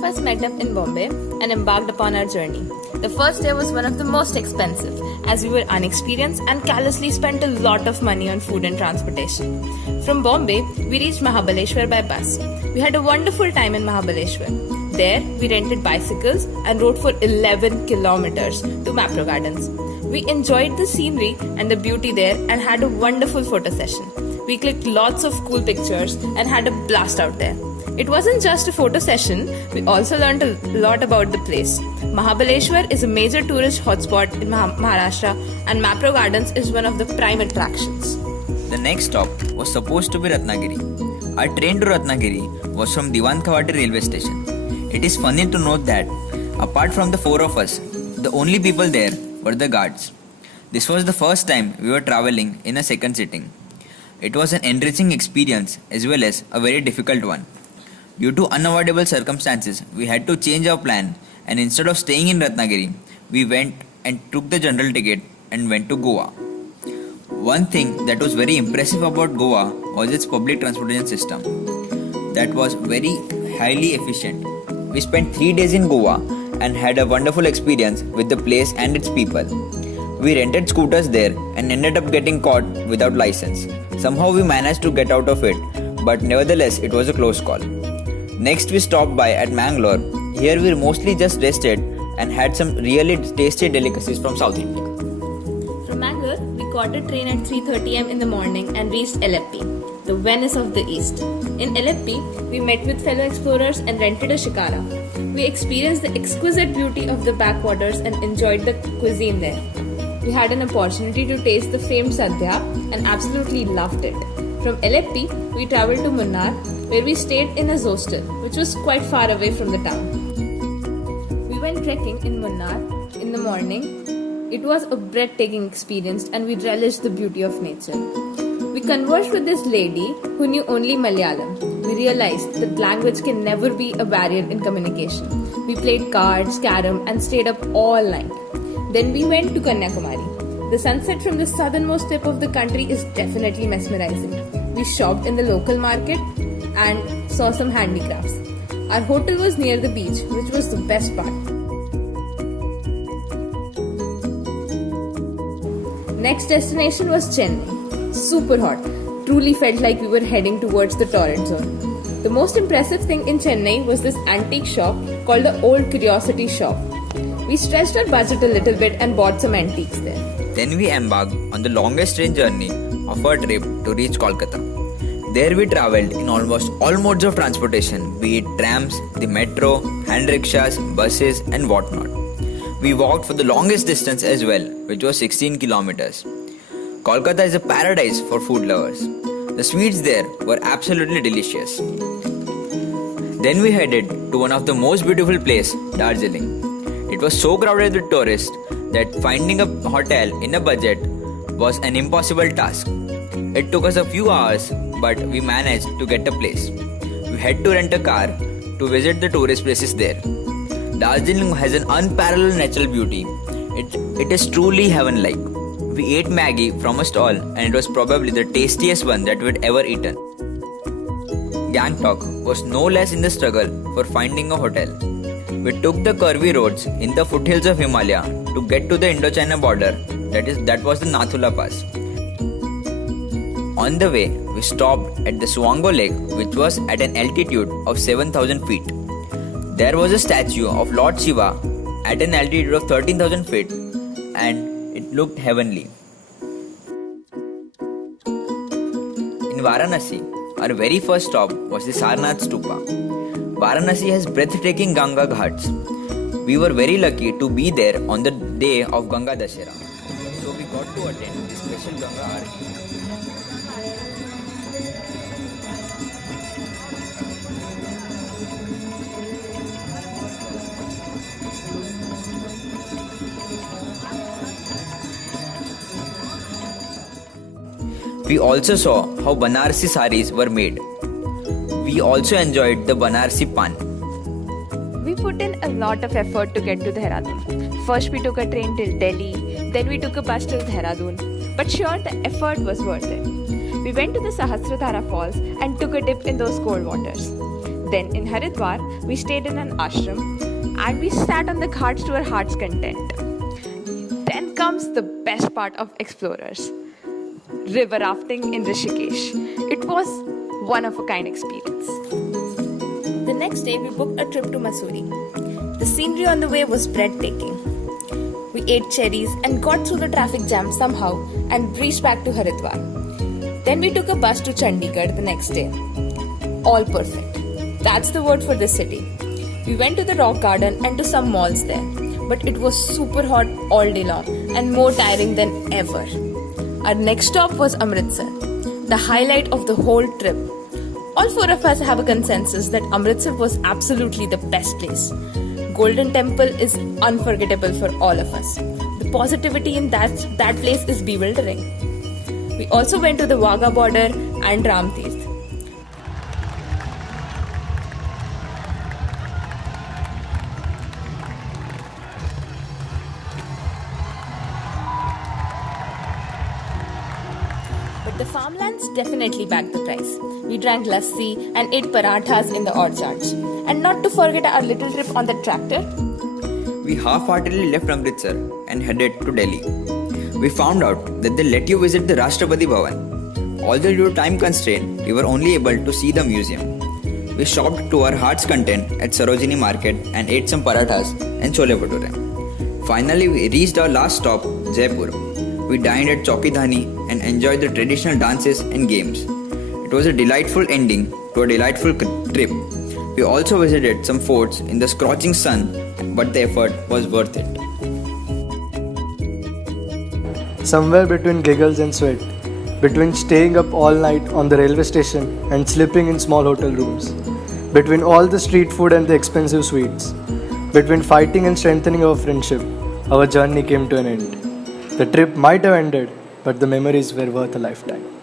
of us met up in Bombay and embarked upon our journey. The first day was one of the most expensive, as we were unexperienced and callously spent a lot of money on food and transportation. From Bombay, we reached Mahabaleshwar by bus. We had a wonderful time in Mahabaleshwar. There, we rented bicycles and rode for 11 kilometers to Mapro Gardens. We enjoyed the scenery and the beauty there and had a wonderful photo session. We clicked lots of cool pictures and had a blast out there. It wasn't just a photo session, we also learned a lot about the place. Mahabaleshwar is a major tourist hotspot in Maharashtra and Mapro Gardens is one of the prime attractions. The next stop was supposed to be Ratnagiri. Our train to Ratnagiri was from Diwan Khawati railway station. It is funny to note that, apart from the four of us, the only people there were the guards. This was the first time we were travelling in a second sitting. It was an enriching experience as well as a very difficult one. Due to unavoidable circumstances, we had to change our plan, and instead of staying in Ratnagiri, we went and took the general ticket and went to Goa. One thing that was very impressive about Goa was its public transportation system. That was very highly efficient. We spent 3 days in Goa and had a wonderful experience with the place and its people. We rented scooters there and ended up getting caught without license. Somehow we managed to get out of it, but nevertheless it was a close call. Next we stopped by at Mangalore. Here we mostly just rested and had some really tasty delicacies from South India. From Mangalore, we caught a train at 3:30 am in the morning and reached Aleppi, the Venice of the East. In Aleppi, we met with fellow explorers and rented a shikara. We experienced the exquisite beauty of the backwaters and enjoyed the cuisine there. We had an opportunity to taste the famed sadhya and absolutely loved it. From Aleppi, we travelled to Munnar, where we stayed in a hostel, which was quite far away from the town. We went trekking in Munnar in the morning. It was a breathtaking experience and we relished the beauty of nature. We conversed with this lady who knew only Malayalam. We realized that language can never be a barrier in communication. We played cards, carom and stayed up all night. Then we went to Kanyakumari. The sunset from the southernmost tip of the country is definitely mesmerizing. We shopped in the local market and saw some handicrafts. Our hotel was near the beach, which was the best part. Next destination was Chennai. Super hot. Truly felt like we were heading towards the torrid zone. The most impressive thing in Chennai was this antique shop called the Old Curiosity Shop. We stretched our budget a little bit and bought some antiques there. Then we embarked on the longest train journey of our trip to reach Kolkata. There we travelled in almost all modes of transportation, be it trams, the metro, hand rickshaws, buses and whatnot. We walked for the longest distance as well, which was 16 kilometers. Kolkata is a paradise for food lovers. The sweets there were absolutely delicious. Then we headed to one of the most beautiful places, Darjeeling. It was so crowded with tourists that finding a hotel in a budget was an impossible task. It took us a few hours, but we managed to get a place. We had to rent a car to visit the tourist places there. Darjeeling has an unparalleled natural beauty. It is truly heaven-like. We ate Maggie from a stall and it was probably the tastiest one that we'd ever eaten. Gangtok was no less in the struggle for finding a hotel. We took the curvy roads in the foothills of Himalaya to get to the Indochina border, that was the Nathula Pass. On the way, we stopped at the Suwango Lake, which was at an altitude of 7,000 feet. There was a statue of Lord Shiva at an altitude of 13,000 feet and it looked heavenly. In Varanasi, our very first stop was the Sarnath Stupa. Varanasi has breathtaking Ganga Ghats. We were very lucky to be there on the day of Ganga Dashera. So we got to attend the special Ganga Aarti. We also saw how Banarasi saris were made. We also enjoyed the Banarasi pan. We put in a lot of effort to get to Dehradun. First we took a train till Delhi, then we took a bus till Dehradun. But sure, the effort was worth it. We went to the Sahasradhara Falls and took a dip in those cold waters. Then in Haridwar, we stayed in an ashram and we sat on the ghats to our heart's content. Then comes the best part of explorers, river rafting in Rishikesh. It was one of a kind experience. The next day, we booked a trip to Mussoorie. The scenery on the way was breathtaking. We ate cherries and got through the traffic jam somehow and breezed back to Haridwar. Then we took a bus to Chandigarh the next day. All perfect. That's the word for this city. We went to the rock garden and to some malls there, but it was super hot all day long and more tiring than ever. Our next stop was Amritsar, the highlight of the whole trip. All four of us have a consensus that Amritsar was absolutely the best place. Golden Temple is unforgettable for all of us. The positivity in that place is bewildering. We also went to the Wagah border and Ram Tirth. But the farmlands definitely backed the price. We drank lassi and ate parathas in the orchards. And not to forget our little trip on the tractor. We half-heartedly left Amritsar and headed to Delhi. We found out that they let you visit the Rashtrapati Bhavan. Although due to time constraint, we were only able to see the museum. We shopped to our heart's content at Sarojini Market and ate some parathas and chole bhature. Finally, we reached our last stop, Jaipur. We dined at Chaukidhani and enjoyed the traditional dances and games. It was a delightful ending to a delightful trip. We also visited some forts in the scorching sun, but the effort was worth it. Somewhere between giggles and sweat, between staying up all night on the railway station and sleeping in small hotel rooms, between all the street food and the expensive sweets, between fighting and strengthening our friendship, our journey came to an end. The trip might have ended, but the memories were worth a lifetime.